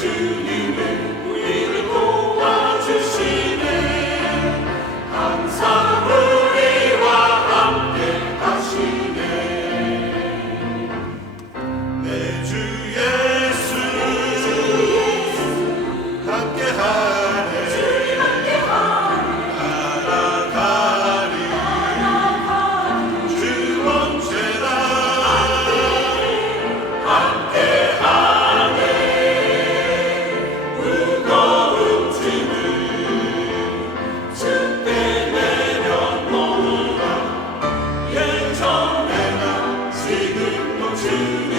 to you. to